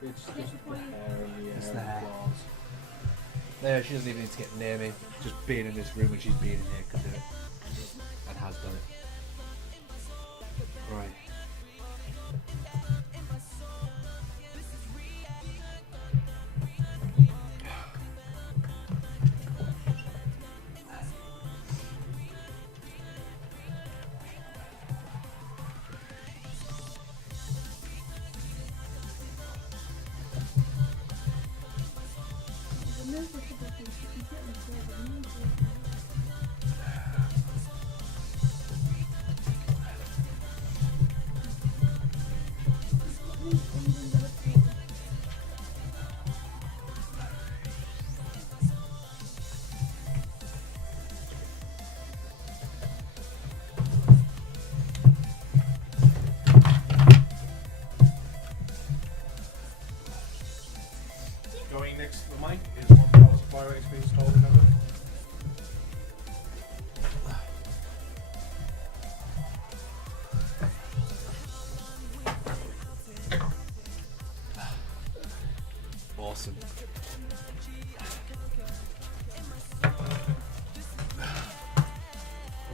It's just the hair and the It's the hair. claws. No, she doesn't even need to get near me. Just being in this room when she's been in here can do it. And has done it. Right. Going next to the mic is one power supply race being installed in over. Awesome.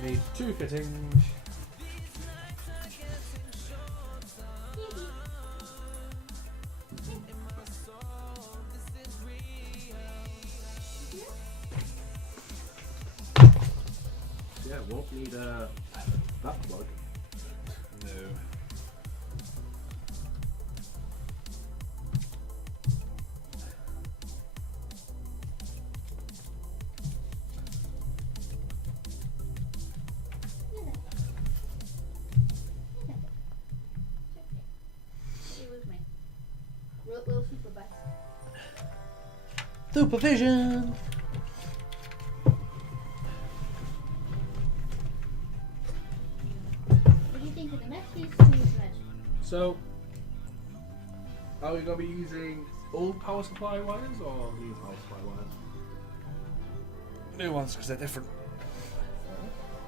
I need 2 fittings. Yeah, won't need that plug. No. Real super best. Supervision. What do you think of the mesh? These two mesh. So, are we going to be using old power supply wires or new power supply wires? New ones because they're different.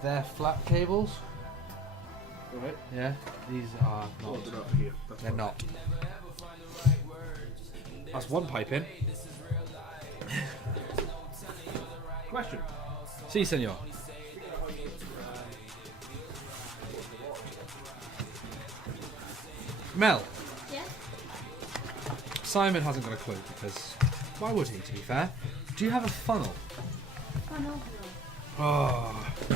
They're flat cables. Right. Yeah. These are Oh, not. they're not here. That's They're fine. not. That's one pipe in. Question. Si, senor. Mel, Yeah? Simon hasn't got a clue because why would he, to be fair? Do you have a funnel? Funnel. Oh. Do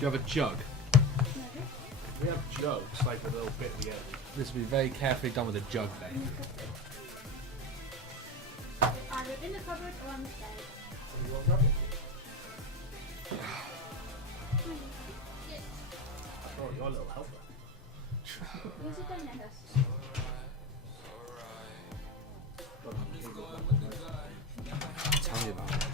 you have a jug? No. We have jugs, like a little bit together. This will be very carefully done with a jug then. Either in the cupboard or on the side. You want to grab it? Oh, you're a little helper. Use it on your house. Tell me about it.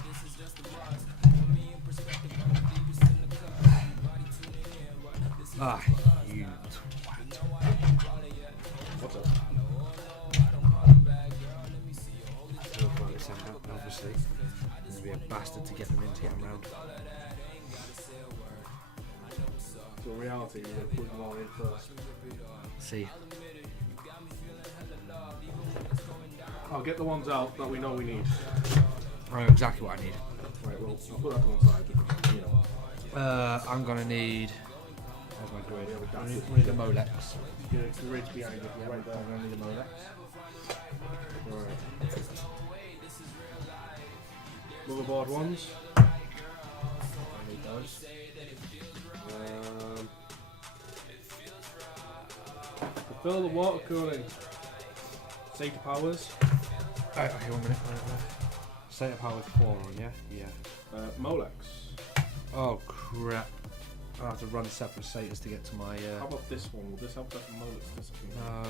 Ah, you twat. What's up? Still quite this out, obviously. There's be a bastard to get them in to get them round. So in reality, we're going to put them all in first. See. I'll get the ones out that we know we need. I know exactly what I need. Right, well, I'll put that to one side because, you know. I'm gonna need. Where's my grid? Yeah, we're I done. need a Molex. The ridge behind you, Yeah, right there. I'm gonna need a Molex. Alright. Motherboard ones. I need those. To fill the water cooling. Safety powers. Okay, 1 minute. State of power with 4 on, yeah? Yeah. Molex. Oh crap. I'll have to run separate status to get to my. How about this one? Will this help that Molex disappear? No.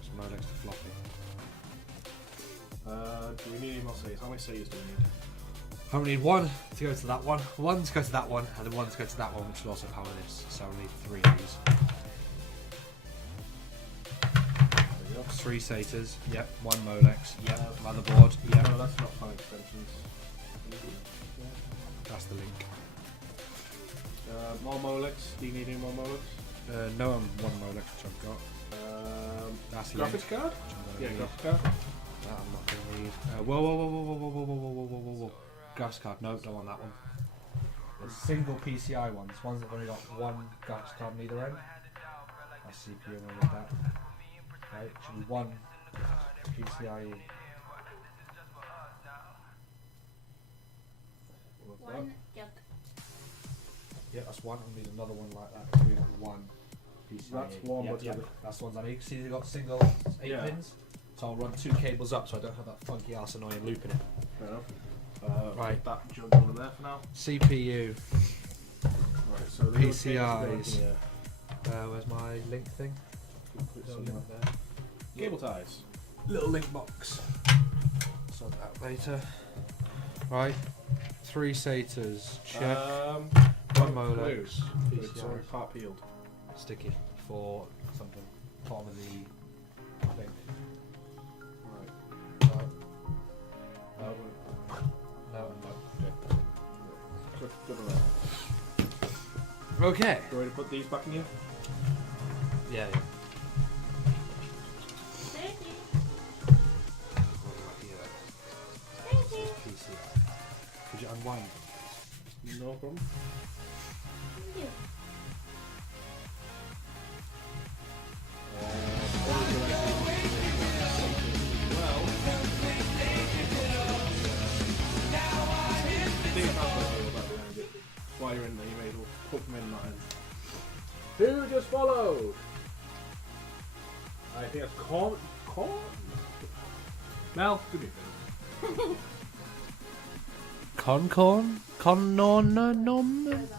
It's Molex to floppy. Do we need any more saves? How many saves do we need? I only need 1 to go to that one, 1 to go to that one, and then 1 to go to that one, which will also power this. So I'll need 3 of these. There we go. 3 SATAs, yep, 1 Molex, yep, motherboard, yep. No, that's not fan extensions. That's the link. More Molex. Do you need any more Molex? No, I'm one Molex, which I've got. That's the Graphics card? Yeah, graphics card. That I'm not going to need. Whoa. Graphics card, no, don't want that one. There's single PCI ones that have only got one graphics card on either end. That's CPU and all of that. Right, should be one PCIe. One jug. Yeah, that's one. I need another one like that. So we got one PCIe. That's one, but the other- that's the ones I need. See, they've got single 8 Yeah. pins. So I'll run 2 cables up so I don't have that funky ass annoying loop in it. Fair enough. Right. That jug over there for now. CPU. Right, so the PCIs. Yeah. Where's my link thing? Put Little some, link there. cable ties. Little link box. Sort that later. Right. 3 SATAs. Check. One Molex. It's PCI. already part peeled. Sticky for something. Bottom of the thing. Right. No. No. Good enough. Okay. You ready to put these back in here? Yeah. Thirty. PCI. Could you unwind them, please? No problem. Thank you. While you're in there, you may as well put them in that end. Who just followed? I think it's Con. Mel, do me a favour. Connom?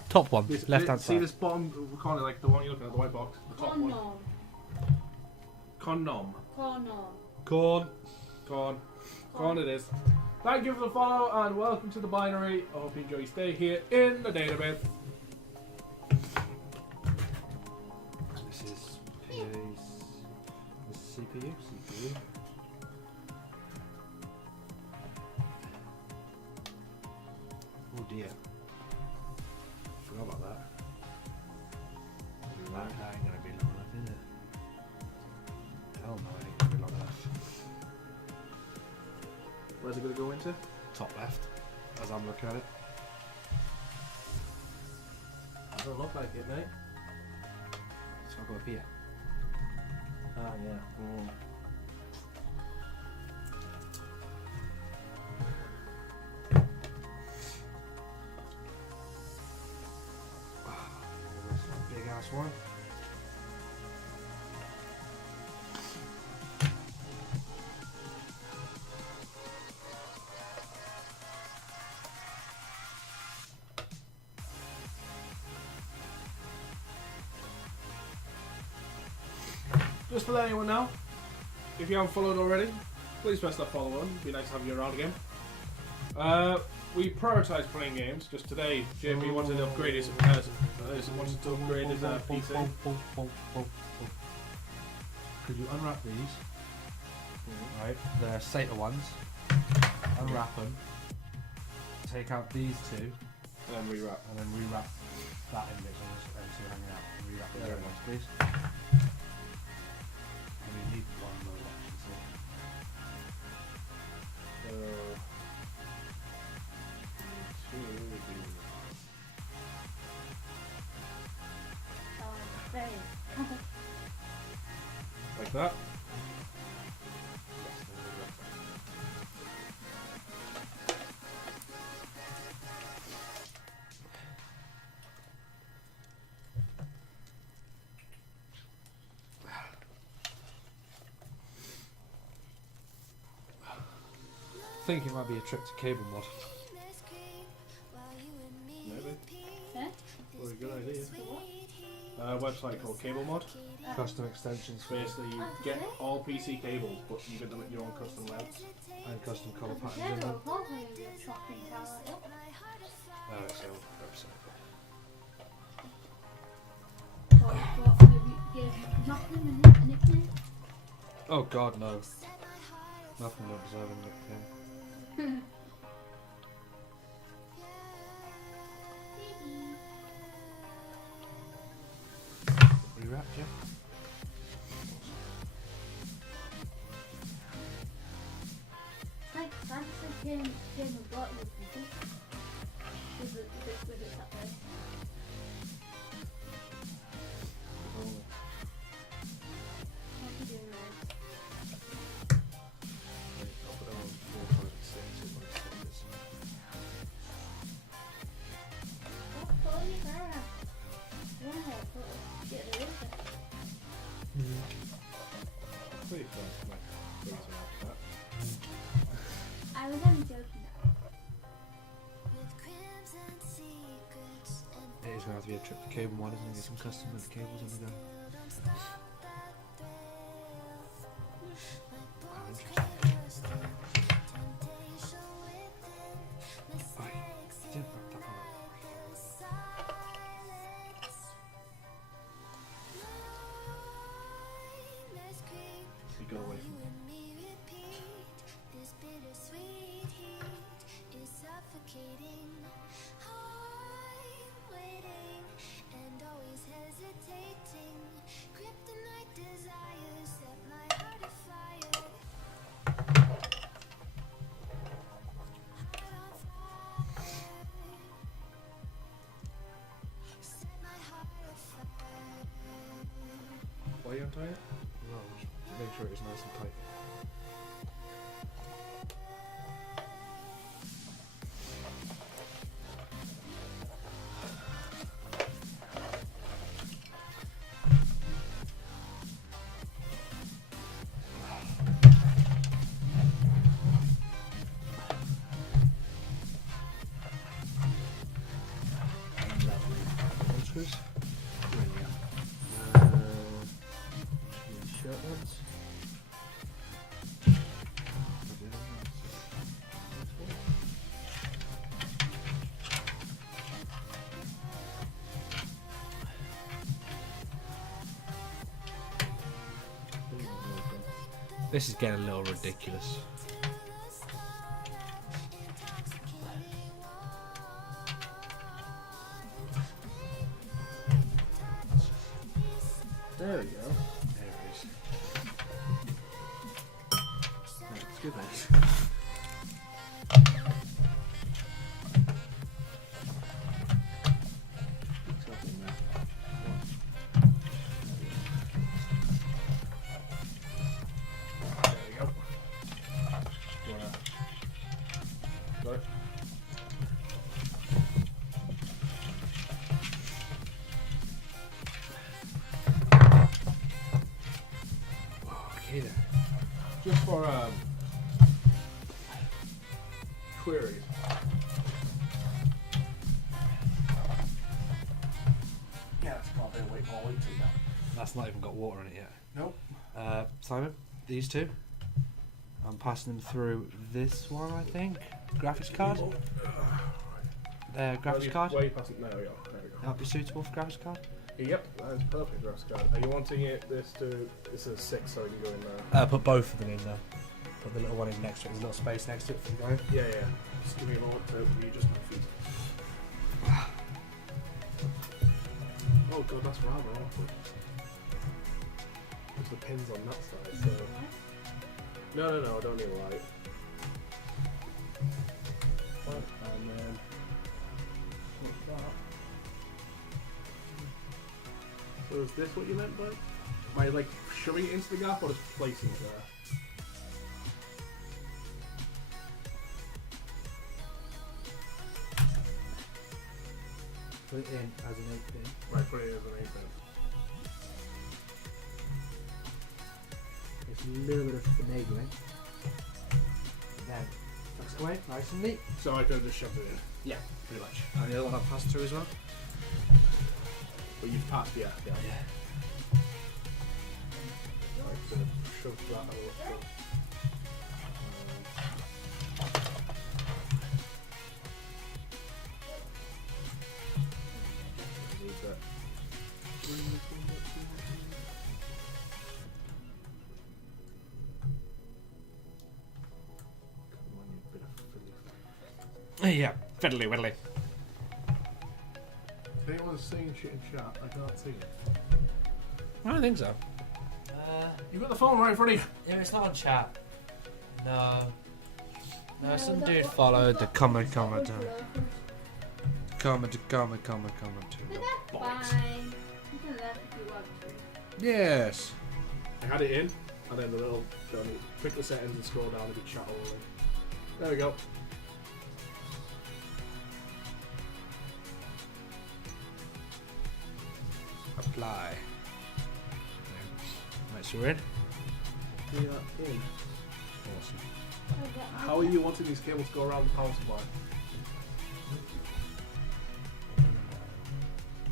Top one. Left hand See side. this bottom corner, like the one you're looking at, the white box? The top one. Condom. Condom. Corn it is. Thank you for the follow and welcome to the binary. I hope you enjoy your stay here in the database. This is PA's. This is CPU. Oh dear. Forgot about that. That ain't gonna be long enough, is it? Hell no, it ain't gonna be long enough. Where's it going to go into? Top left, as I'm looking at it. Doesn't look like it, mate. So I'll go up here. Ah, yeah. Big ass one. Just to let anyone know, if you haven't followed already, please press that follow button. It'd be nice to have you around again. We prioritise playing games. Just today, JP wanted to upgrade his PC. Could you unwrap these? Right, they're SATA ones. Unwrap them. Take out these two, And then rewrap. and then rewrap that index on this and two hanging out. And rewrap the Yeah. other ones, please. And we need one more option. Like that. I think it might be a trick to cable mod. Maybe. Huh? Well, a good idea. Website called Cable Mod. Custom extensions for Basically, you get all PC cables, but you get them at your own custom lengths. and custom colour patterns in Hello, them. probably the shopping tower. Oh, it's the old website. Oh god, no. Nothing will deserve a nickname. wrapped, yeah. Like fancy came and bought you something. With it that way. What are you doing, man? Wait, I'll put it on 4.6 is what it's called this. What phone you got? Yeah, get rid of it. Pretty fun, like, something like that. I was only joking. It is going to have to be a trip to cable one, isn't it? Get some custom cables on the go. Oh, interesting. Right, did wrap that one up. You go away from why you untie it? Well, just make sure it's nice and tight. Lovely. Screws. Shirt ones. This is getting a little ridiculous. There we go. There it is. That's good, mate. Something there. There we go. You wanna... Got it? Okay then. Just for queries. Yeah, it's got a bit of weight more weight to it now. That's not even got water in it yet. Nope. Simon, these two. I'm passing them through this one, I think. Graphics card. Graphics card. Where you pass it? There we go. There we go. That'll be suitable for graphics card. Yep, that's perfect graphics card. Are you wanting this to... This is 6, so you can go in there. Put both of them in there. Put the little one in next to it. There's a little space next to it for the guy. Yeah, yeah. Just give me a moment to readjust my feet. Oh god, that's rather awkward. There's the pins on that side, so... No, I don't need a light. And then... What's that? So is this what you meant by like shoving it into the gap or just placing it there? Put it in as an 8-pin. Right, put it as an 8-pin. It's a little bit of finagling. Then tucks away, nice and neat. So I could have just shoved it in. Yeah, pretty much. And the other one I passed through as well. But you've passed, yeah. Yeah. Right, so shove that over. Need that. Come on, you bit of filly. Yeah, fiddly widdly. If anyone's saying shit in chat, I can't see it. I don't think so. You've got the phone right in front of you. Yeah, it's not on chat. No. No, some that dude one- followed the that comment. one's local. Comment. But that's fine. You can left if you want to. Yes. I had it in, and then the little click the settings and scroll down a bit chat all in. There we go. Apply. Right, so we're in. Yeah, in. Awesome. How are you wanting these cables to go around the power supply?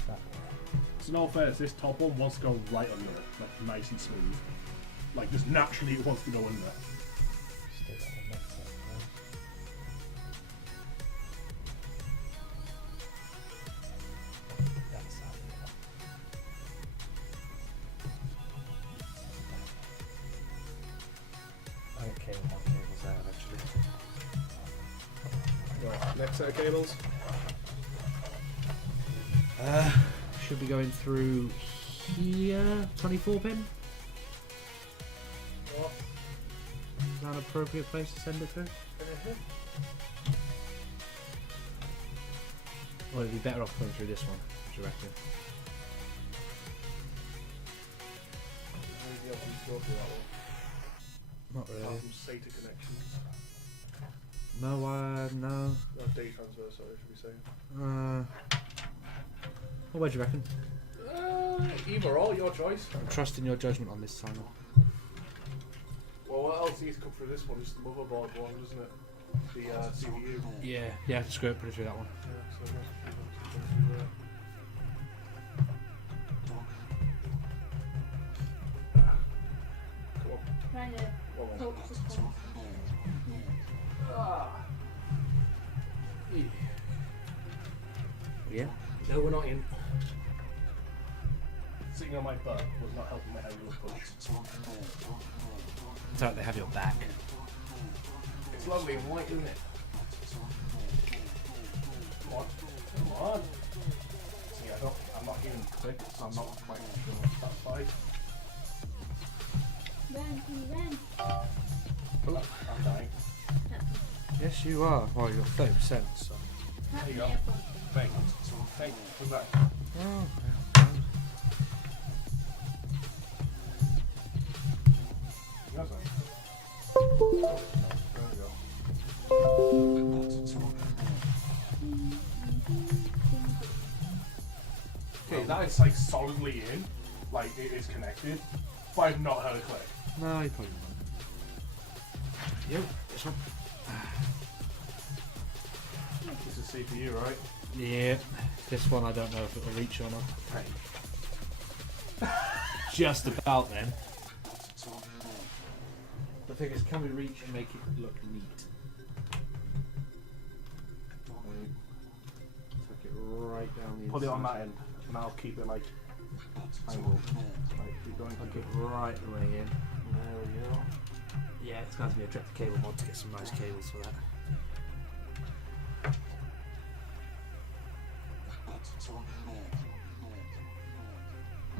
That way. So in all fairness, this top one wants to go right under it, like nice and smooth. Like just naturally it wants to go in there. Stick that one next up, right? That's how I don't care what my cables are actually. Right, next set of cables. Should be going through here. 24 pin. What? Is that an appropriate place to send it through? Or it'd be better off going through this one, do you reckon? Not really. Apart from SATA connections. No, no. Data transfer, sorry, should we say. Well, what do you reckon? Either or, your choice. I'm trusting your judgment on this, Simon. Well, what else needs to come through this one? Just the motherboard one, doesn't it? The CPU. Yeah, screw it, put it through that one. Yeah, so that's come through there. Come on. Trying to One more. poke the phone. Yeah? No, we're not in. Sitting on my butt was not helping my heavy push. It's like they have your back. It's lovely and white, isn't it? Come on. Come on. See, I'm not hearing click, so I'm not quite sure that's fine. Run. But look, I'm dying. Yes, you are. Well, you've got 30%, so. There you go. Bang. Hey, come back. Oh, That's nice. There we go. Okay, that is like solidly in, like it is connected, but I've not heard a click. no, you probably won't. Yep, this one. This is CPU, right? Yeah, this one I don't know if it'll reach or not. Right. Just about then. The thing is, can we reach and make it look neat? Tuck it right down the Put it on inside. that end, and I'll keep it like angled. Right, keep going. Tuck it right the way in. There we go. Yeah, it's going to be a direct cable mod to get some nice cables for that.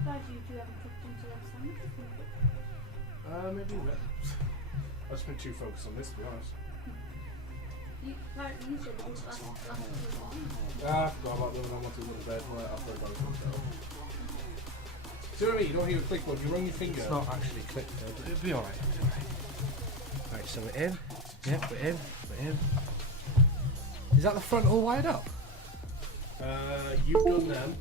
Glad you two haven't clicked into that sandwich. Maybe a bit. I've just been too focused on this, to be honest. You said it was last too long. I forgot about the one I wanted to go to bed right after I got it myself. See what I mean? You don't hear a click when you run your finger. It's not actually clicked though, but it'll be alright. Right, so we're in. Yep, we're in. We're in. Is that the front all wired up? You've done them.